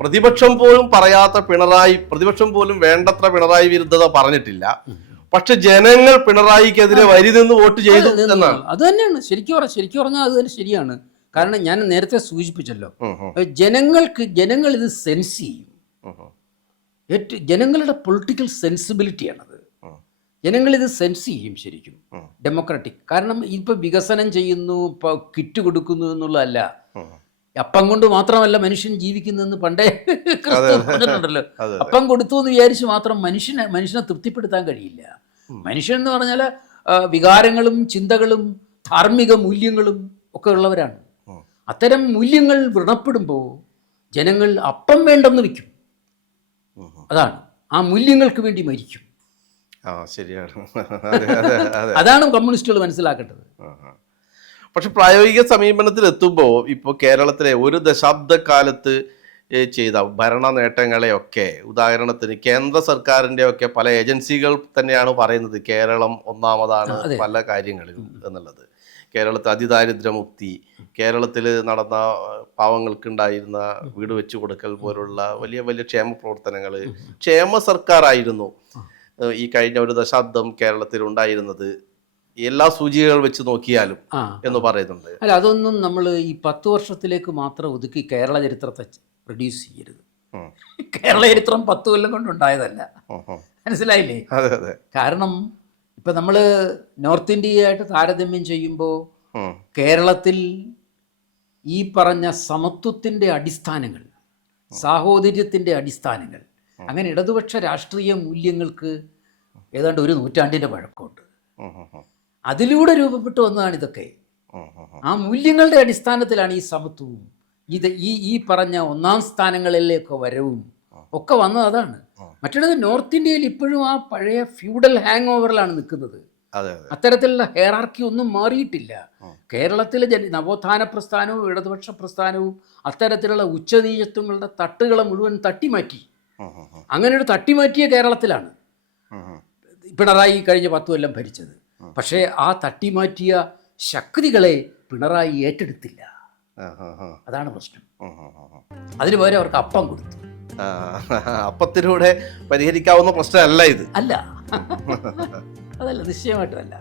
പ്രതിപക്ഷം പോലും പറയാത്ത പിണറായി, പ്രതിപക്ഷം പോലും വേണ്ടത്ര പിണറായി വിരുദ്ധത പറഞ്ഞിട്ടില്ല. പക്ഷെ ജനങ്ങൾ പിണറായിക്കെതിരെ വരി നിന്ന് വോട്ട് ചെയ്തു എന്നാണ്. അത് തന്നെയാണ് ശരിക്കും പറഞ്ഞാൽ അത് തന്നെ ശരിയാണ്. കാരണം ഞാൻ നേരത്തെ സൂചിപ്പിച്ചല്ലോ, ജനങ്ങൾ ഇത് സെൻസ് ചെയ്യും. ജനങ്ങളുടെ പൊളിറ്റിക്കൽ സെൻസിബിലിറ്റിയാണത്. ജനങ്ങൾ ഇത് സെൻസ് ചെയ്യും ശരിക്കും. ഡെമോക്രാറ്റിക്. കാരണം ഇപ്പൊ വികസനം ചെയ്യുന്നു, ഇപ്പൊ കിറ്റ് കൊടുക്കുന്നു എന്നുള്ളതല്ല. അപ്പം കൊണ്ട് മാത്രമല്ല മനുഷ്യൻ ജീവിക്കുന്നതെന്ന് പണ്ടേ ക്രിസ്തു പറഞ്ഞിട്ടുണ്ടല്ലോ. അപ്പം കൊടുത്തു എന്ന് വിചാരിച്ച് മാത്രം മനുഷ്യനെ തൃപ്തിപ്പെടുത്താൻ കഴിയില്ല. മനുഷ്യൻ എന്ന് പറഞ്ഞാൽ വികാരങ്ങളും ചിന്തകളും ധാർമ്മിക മൂല്യങ്ങളും ഒക്കെ ഉള്ളവരാണ്. അത്തരം മൂല്യങ്ങൾ വ്രണപ്പെടുമ്പോൾ ജനങ്ങൾ അപ്പം വേണ്ടെന്ന് വയ്ക്കും. അതാണ്, ആ മൂല്യങ്ങൾക്ക് വേണ്ടി മരിക്കും. ശരിയാണ്. അതാണ് കമ്മ്യൂണിസ്റ്റുകൾ മനസ്സിലാക്കേണ്ടത്. പക്ഷെ പ്രായോഗിക സമീപനത്തിൽ എത്തുമ്പോൾ ഇപ്പോൾ കേരളത്തിലെ ഒരു ദശാബ്ദക്കാലത്ത് ചെയ്ത ഭരണ നേട്ടങ്ങളെയൊക്കെ, ഉദാഹരണത്തിന് കേന്ദ്ര സർക്കാരിൻ്റെ ഒക്കെ പല ഏജൻസികൾ തന്നെയാണ് പറയുന്നത് കേരളം ഒന്നാമതാണ് പല കാര്യങ്ങളിലും എന്നുള്ളത്. കേരളത്തിൽ അതിദാരിദ്ര്യമുക്തി, കേരളത്തിൽ നടന്ന പാവങ്ങൾക്കുണ്ടായിരുന്ന വീട് വെച്ചു കൊടുക്കൽ പോലുള്ള വലിയ വലിയ ക്ഷേമ പ്രവർത്തനങ്ങൾ, ക്ഷേമ സർക്കാരായിരുന്നു ഈ കഴിഞ്ഞ ഒരു ദശാബ്ദം കേരളത്തിൽ ഉണ്ടായിരുന്നത് എല്ലാ സൂചികകൾ വെച്ച് നോക്കിയാലും എന്ന് പറയുന്നുണ്ട്. അല്ല, അതൊന്നും നമ്മൾ ഈ 10 വർഷത്തിലേക്ക് മാത്രം ഒതുക്കി കേരള ചരിത്രത്തെ പ്രൊഡ്യൂസ് ചെയ്യരുത്. കേരള ചരിത്രം 10 കൊല്ലം കൊണ്ടുണ്ടായതല്ല. മനസ്സിലായില്ലേ? കാരണം ഇപ്പം നമ്മൾ നോർത്ത് ഇന്ത്യയായിട്ട് താരതമ്യം ചെയ്യുമ്പോൾ കേരളത്തിൽ ഈ പറഞ്ഞ സമത്വത്തിൻ്റെ അടിസ്ഥാനങ്ങൾ, സാഹോദര്യത്തിൻ്റെ അടിസ്ഥാനങ്ങൾ, അങ്ങനെ ഇടതുപക്ഷ രാഷ്ട്രീയ മൂല്യങ്ങൾക്ക് ഏതാണ്ട് ഒരു നൂറ്റാണ്ടിൻ്റെ പഴക്കമുണ്ട്. അതിലൂടെ രൂപപ്പെട്ടു വന്നതാണ് ഇതൊക്കെ. ആ മൂല്യങ്ങളുടെ അടിസ്ഥാനത്തിലാണ് ഈ സമത്വവും ഈ പറഞ്ഞ ഒന്നാം സ്ഥാനങ്ങളിലേക്ക് വരവും ഒക്കെ വന്നത്. അതാണ്. മറ്റേത് നോർത്ത് ഇന്ത്യയിൽ ഇപ്പോഴും ആ പഴയ ഫ്യൂഡൽ ഹാങ് ഓവറിലാണ് നിൽക്കുന്നത്. അത്തരത്തിലുള്ള ഹെയറാർക്കി ഒന്നും മാറിയിട്ടില്ല. കേരളത്തിലെ നവോത്ഥാന പ്രസ്ഥാനവും ഇടതുപക്ഷ പ്രസ്ഥാനവും അത്തരത്തിലുള്ള ഉച്ചനീചത്വങ്ങളുടെ തട്ടുകളെ മുഴുവൻ തട്ടിമാറ്റി. അങ്ങനെ ഒരു തട്ടിമാറ്റിയ കേരളത്തിലാണ് പിണറായി കഴിഞ്ഞ 10 കൊല്ലം ഭരിച്ചത്. പക്ഷേ ആ തട്ടിമാറ്റിയ ശക്തികളെ പിണറായി ഏറ്റെടുത്തില്ല. അതാണ് പ്രശ്നം. അതിന് പകരം അവർക്ക് അപ്പം കൊടുത്തു. അപ്പത്തിലൂടെ പരിഹരിക്കാവുന്ന പ്രശ്നമല്ല ഇത്. അല്ല, അതല്ല, നിശ്ചയമായിട്ടുമല്ല.